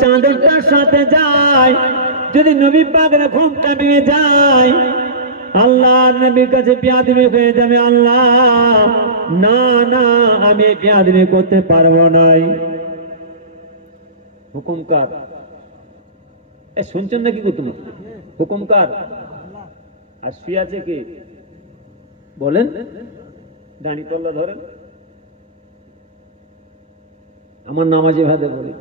চাঁদের সাথে যায়, যদি নবী পাকের ঘুমটা ভেঙে যায়, আল্লাহ নবীর কাছে বেয়াদবি হয়ে যাবে। আল্লাহ না না, আমি বেয়াদবি করতে পারবো না। হুকুমকার শুনছেন নাকি গো তুমি? হুকুমকার আর শুয়ে আছে কে বলেন? ডানি তল্লা ধরেন। আমার নামাজি ভাইদের বলি,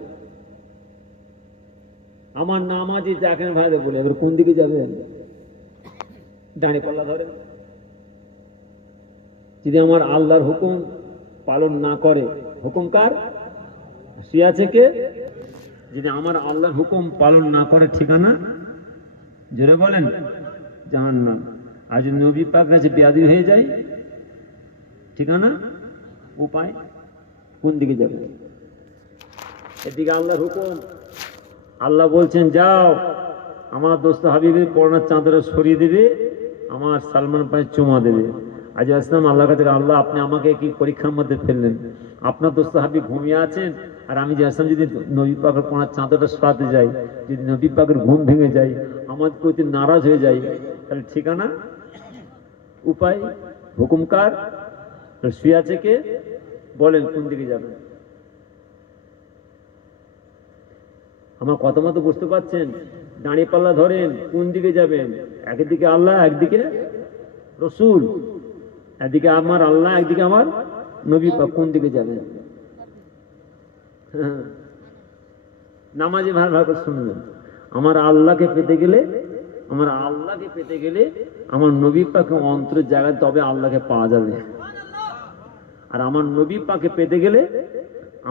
আমার নামাজি দেখেন ভাইদের বলি, এবার কোন দিকে যাবেন? ডানি পাল্লা ধরেন। যদি আমার আল্লাহর হুকুম পালন না করে, হুকুমকার শুয়ে আছে কে? যদি আমার আল্লাহর হুকুম পালন না করে, ঠিকানা জোরে বলেন জাহান্নাম। আর যদি নবী পাক কাছে বেয়াদবি হয়ে যায়, ঠিকানা উপায় কোন দিকে যাবে? এদিকে আল্লাহর হুকুম, আল্লাহ বলছেন যাও আমার দোস্ত হাবিবের পরনার চাদরে সরিয়ে দেবে, আমার সালমান পায়ে চুমা দেবে। আজ আসলাম আল্লাহর কাছে, আল্লাহ আপনি আমাকে কি পরীক্ষার মধ্যে ফেললেন? আপনার দোস্ত হাবিব ঘুমিয়ে আছেন, আর আমি যে আসলাম যদি নবী পাকের পরনার চাদরটা সরাতে যাই, যদি নবী পাকের ঘুম ভেঙে যায়, আমার প্রতি নারাজ হয়ে যায়, তাহলে ঠিকানা উপায় হুকুমকার শুয়ে আছে কে? বলেন কোন দিকে যাবেন? আমার কথা মতো বুঝতে পারছেন? দাঁড়িয়ে পাল্লা ধরেন, কোন দিকে যাবেন? একদিকে আল্লাহ, একদিকে রসুল, একদিকে আমার আল্লাহ, একদিকে আমার নবী পাক, কোন দিকে যাবেন? নামাজি ভালো ভালো শুনবেন। আমার আল্লাহকে পেতে গেলে, আমার আল্লাহকে পেতে গেলে আমার নবী পাকে অন্তরের জায়গায় তবে আল্লাহকে পাওয়া যাবে। আর আমার নবী পাকে পেতে গেলে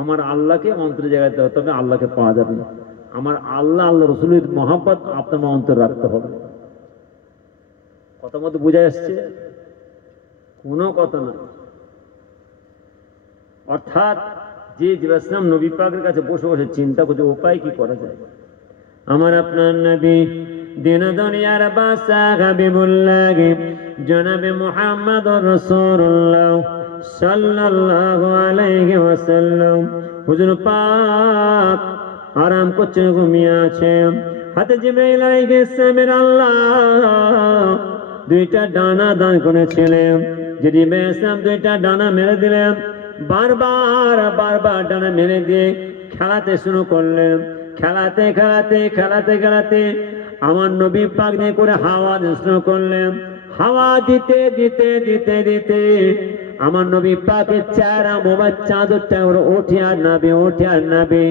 আমার আল্লাহকে অন্তরের জায়গায় তবে আল্লাহকে পাওয়া যাবে। আমার আল্লাহ আল্লাহ রসুলের মহাব্বত আপনার অন্তর রাখতে হবে। কথা মতো বোঝা যাচ্ছে? কোনো কথা না। অর্থাৎ যে ইসলাম নবী পাকের কাছে বসে বসে চিন্তা করছে উপায় কি করা যায়। আমার আপনার নবী দিন দুনিয়ার বাদশাহ হাবিবুল্লাহ জনাবে মুহাম্মদুর রাসূলুল্লাহ সাল্লাল্লাহু আলাইহি ওয়াসাল্লাম হুজুর পাক আরাম করছে, ঘুমিয়ে আছে। হাতে জিবরাইল আলাইহিস সালামের আল্লাহ দুইটা ডানা দান করেছিলেন। যদি বেসাম দুইটা ডানা মেরে দিলেন, বারবার বারবার ডানা মেরে দিয়ে খেলাতে শুরু করলেন। খেলাতে খেলাতে খেলাতে খেলাতে আমার নবী পাক দিয়ে করে হাওয়া শুরু করলেন। হাওয়া দিতে দিতে দিতে দিতে আমার নবী পাকের চেহারা মোবাইল চাদরটা ওঠে আর নাবে, ওঠে আর নাবে।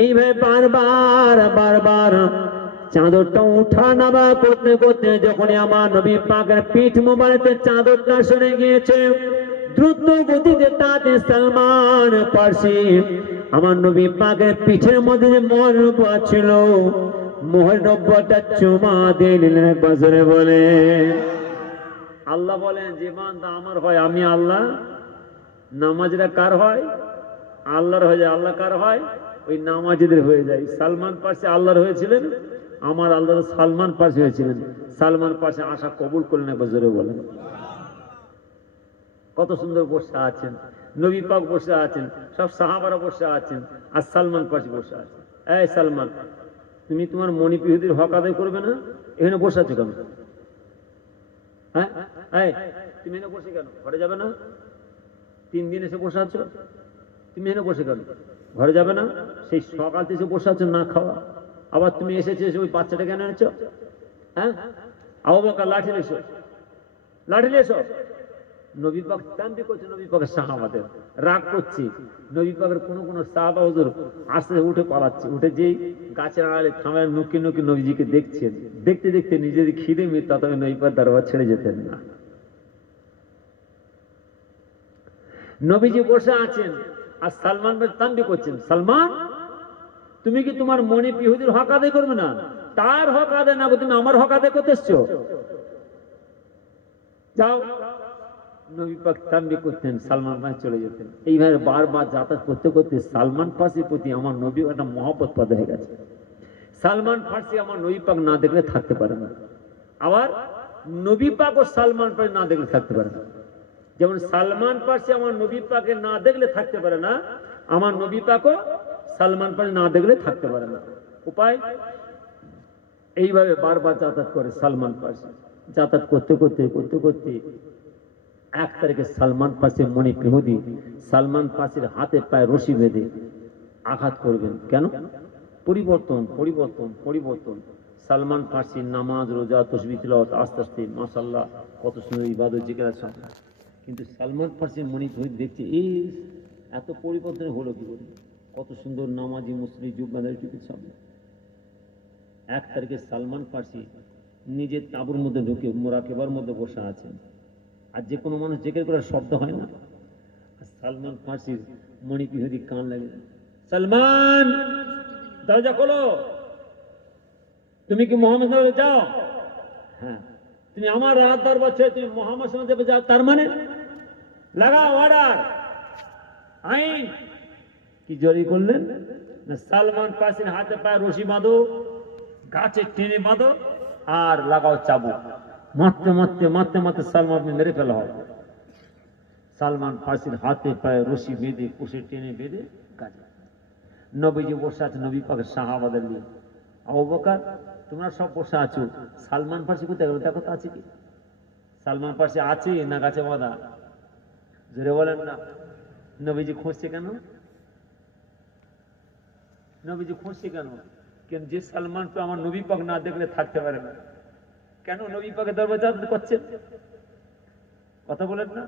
এইভাবে বারবার বারবার চাদরটা উঠা নামা করতে করতে যখন আমার নবী পাকের পিঠ মোবাইলতে চাদরটা সরে গিয়েছে, দ্রুত গতিতে তাতে সালমান পারসি আমার নবী পাকের পিঠের মধ্যে যে মোহর নব্বত ছিল, মোহর নব্বতটা চুমা দিয়ে নিলেন। বাজারে বলে আল্লাহ বলেন যে বান্দা আমার হয় আমি আল্লাহ, নামাজরা কার হয়? আল্লাহর হয়ে যায়। আল্লাহ কার হয়? ওই নামাজিদের হয়ে যায়। সালমান পারসি আল্লাহর হয়েছিলেন, আমার আল্লাহ সালমান পারসি হয়েছিলেন। সালমান পারসি আশা কবুল করলেন। বাজারে বলেন কত সুন্দর বসে আছেন, নবী পাক বসে আছেন, সব সাহাবারা বসে আছেন, আর সালমান পাশে বসে আছেন। এই সালমান, তুমি তোমার মনি পিহুদির হক আদায় করবে না? এখানে বসে আছো কেন? হ্যাঁ, তুমি এখানে বসে কেন? ঘরে যাবে না? 3 দিন এসে বসে আছো, তুমি এখানে বসে কেন? ঘরে যাবে না? সেই সকাল থেকে বসে আছো না খাওয়া, আবার তুমি এসেছো ওই বাচ্চাটা কেন এনেছো? হ্যাঁ, আবু বকর লাঠি এসো, লাঠি এসো। নবী পাক তানবি করছে, নবী পাকের সাহাবাদের রাগ করছে। নবী পাকের কোন কোন সাহাবা হুজুর আস্তে উঠে পালাচ্ছে, উঠে যেই গাছের আড়ালে থামায় নুকি নুকি নবীজিকে দেখছেন। দেখতে দেখতে নিজের খিদে মিটত, তবে নবী পাক দরবার ছেড়ে যেতেন না। নবীজি বসে আছেন আর সালমান তানবি করছেন, সালমান তুমি কি তোমার মনি পিহুদির হক আদায় করবে না? তার হক আদায় না, তুমি আমার হক আদায় করতে এসছো, যাও। নবী পাক তানবি করতেন, সালমান পাশে চলে যেতেন। এইভাবে বারবার যাতায়াত করতে করতে সালমান ফার্সির প্রতি আমার নবী একটা মহব্বত পদ হয়ে গেছে। সালমান ফার্সি আমার নবী পাক না দেখলে থাকতে পারে না, আবার নবী পাক ও সালমান ফার্সি না দেখলে থাকতে পারে না। যেমন সালমান ফার্সি আমার নবী পাকে না দেখলে থাকতে পারে না, আমার নবী পাকও সালমান পাশি না দেখলে থাকতে পারে না। উপায় এইভাবে বারবার যাতায়াত করে সালমান পাশি। যাতায়াত করতে করতে করতে করতে 1 তারিখে সালমান পাশির মনিক ইহুদি সালমান পাশির হাতে পায়ে রশি বেঁধে আঘাত করবেন। কেন? পরিবর্তন পরিবর্তন পরিবর্তন। সালমান ফার্সির নামাজ রোজা তসবিহ তিলাওয়াত আস্তে আস্তে মাশাআল্লাহ কত সুন্দর ইবাদত জিকির আছে, কিন্তু সালমান ফার্সির মনিক ইহুদি দেখছে এই এত পরিবর্তন হলো কি করে, কত সুন্দর নামাজি মুসলিম যুগবাদের টুপি সামনে। 1 তারিখে সালমান ফার্সি নিজের তাঁবুর মধ্যে ঢুকে মোরাকেবার মধ্যে বসে আছেন। আর যে কোনো মানুষ জিকির করার শব্দ হয় না, আর সালমান ফার্সির মনিক ইহুদি কান লাগে, সালমান দরজা খোলো, তুমি কি মোহাম্মদ যাও? হ্যাঁ। তুমি আমার রাত দরবার ছেড়ে তুমি মোহাম্মদ সাল্লাল্লাহু আলাইহি ওয়াসাল্লাম যাও, তার মানে লাগাও অর্ডার আইন। কি জরি করলেন না, সালমান ফার্সির হাতে পায়ে রশি বাঁধো, গাছে টেনে বাঁধো, আর লাগাও চাবুক। মারতে মারতে মারতে মারতে সালমান মেরে ফেলা হয়। সালমান ফার্সির হাতে পায়ে রশি বেঁধে কুশে টেনে বেঁধে গাছে। নবীজি বসে আছে, নবী পাকের সাহাবাদের নিয়ে। আবু বকর তোমরা সব বসে আছো, সালমান ফার্সি কোথায় গেল দেখো তো আছে কি? সালমান ফার্সি আছে না গাছে বাঁধা? জোরে বলেন না। নবীজি খুঁজছে কেন? নবীজি খুঁজছে কেন? কেন যে সালমান তো আমার নবী পাক না দেখলে থাকতে পারে না, কেন নবী পাকের দরজা করছেন? কথা বলেন না।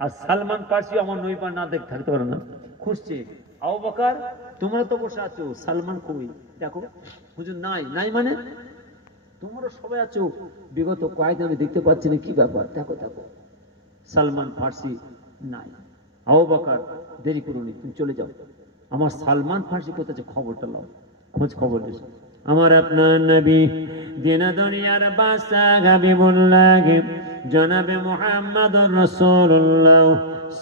আর সালমান ফার্সি আমার নবী পাক না দেখে থাকতে পারে না, খুঁজছে। আবু বকর তোমরা তো বসে আছো, সালমান কই দেখো। হুজুর নাই। নাই মানে তোমরা সবাই আছো, বিগত কয়েকদিন আমি দেখতে পাচ্ছি না, কি ব্যাপার দেখো দেখো। সালমান ফার্সি নাই। আবু বকর দেরি করুনি, তুমি চলে যাও, আমার সালমান ফার্সি কোথায় খবরটা নাও, খোঁজ খবর এসো। আমার আপনার নবী দিন দুনিয়ার বাদশা হাবিবুল্লাহ জনাবে মুহাম্মদুর রাসূলুল্লাহ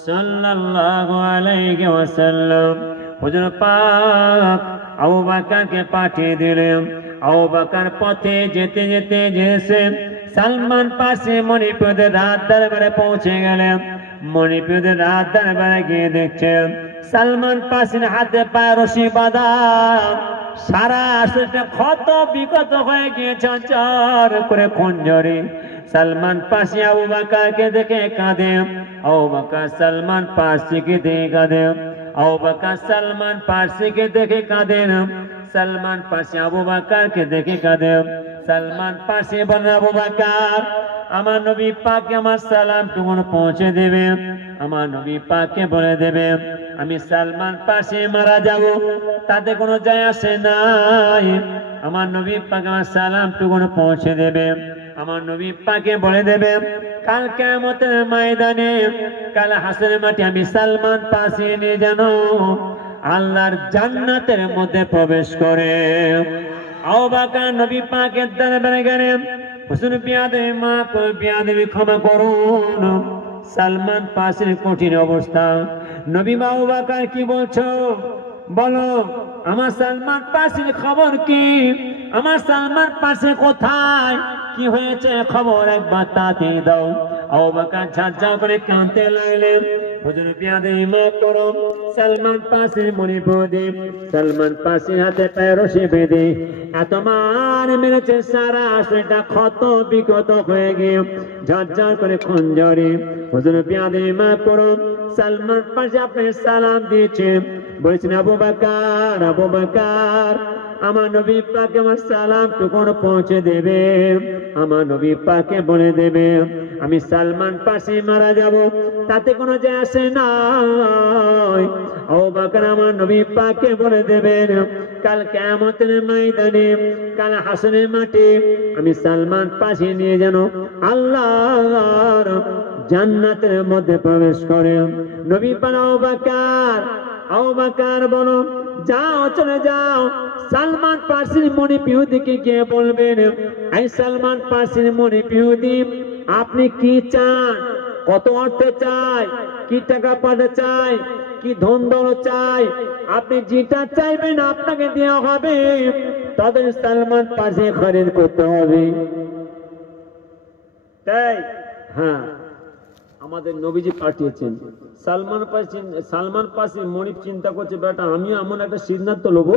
সাল্লাল্লাহু আলাইহি ওয়াসাল্লাম হুজুর পাক আবু বকরকে পাঠিয়ে দিলেন। আবু বকর পথে যেতে যেতে যেসে সালমান পাশে মণিপুরের রাত দরবারে পৌঁছে গেলেন। মণিপুরের রাত দরবারে গিয়ে দেখছেন সালমান পাশের হাতে পায়ে রশি বাঁধা, সারা শরীরটা ক্ষত বিক্ষত হয়ে গিয়েছে চর করে খঞ্জরে। সালমান পাশে আবু বকরকে দেখে কাঁদে, আবু বকর সালমান পাশিকে দেখে কাঁদে, আবু বকর সালমান পাশিকে দেখে কাঁদে, সালমান পাশে আবু বকরকে দেখে কাঁদে। সালমান পাশে বলে আবু বকর আমার নবী পাককে আমার সালাম টুকুন পৌঁছে দেবে। আমার নবী পাককে বলে দেবে আমি সালমান পাশে মারা যাব, তাতে কোনো যায় আসে নাই। আমার নবী পাক আমার সালাম টুকুন পৌঁছে দেবে। আমার নবী পাকে বলে দেবে কাল কিয়ামতের ময়দানে, কাল হাসরের মাঠে আমি সালমান পাশে নিয়ে যেন আল্লাহর জান্নাতের মধ্যে প্রবেশ করে। আবু বকর নবী পাকের দরবারে গেলেন, হুজুর বিয়াদবি মাফ করুন, বিয়াদবি ক্ষমা করুন, সালমান পাশের কঠিন অবস্থা। নবী আবু বকর কি বলছো বলো, আমার সালমান পাশের খবর কি? আমার সালমান পাশে কোথায়, কি হয়েছে খবর একবার তাড়াতাড়ি দাও। আবু বকর ঝাঁঝাঁ করে কাঁদতে লাগলেন, হুজুর বিয়াদবি মাফ করুন, সালমান পাশের মণিপুরে সালমান পাশের হাতে পায়ে রশি বেঁধে এত মার মেরেছে, সারা সেটা ক্ষত বিক্ষত হয়ে গিয়ে ঝরঝর করে খঞ্জরে। হুজুর বিয়াদবি মাফ করুন, সালমান পাশে আপনি সালাম দিয়েছে, বলেছেন আবু বকর আবু বকর আমার নবী পাকে আমার সালাম টুকুন পৌঁছে দেবে। আমার নবী পাকে বলে দেবে আমি সালমান পাশে মারা যাব, তাতে কোনো যায় আসে নাই। আবু বকর আমার নবী পাকে বলে দেবেন কাল কিয়ামতের ময়দানে, কাল হাসরের মাঠে আমি সালমান পাশে নিয়ে যেন আল্লাহর জান্নাতের মধ্যে প্রবেশ করে। নবী পাক আবু বকর বলো যাও চলে যাও, সালমান পার্সির মনি ইহুদিকে গিয়ে বলবেন এই সালমান পার্সির মনি ইহুদি আপনি কি চান, কত অর্থ চাই, কি টাকা পয়সা চাই, কি ধন দৌলত চাই, আপনি যেটা চাইবেন আপনাকে দেওয়া হবে, তবে সালমান পার্সি খরিদ করতে হবে। তাই হ্যাঁ, আমাদের নবীজি পাঠিয়েছেন। সালমান পাশি মনিব চিন্তা করছে, বেটা আমিও এমন একটা সিদ্ধান্ত নেবো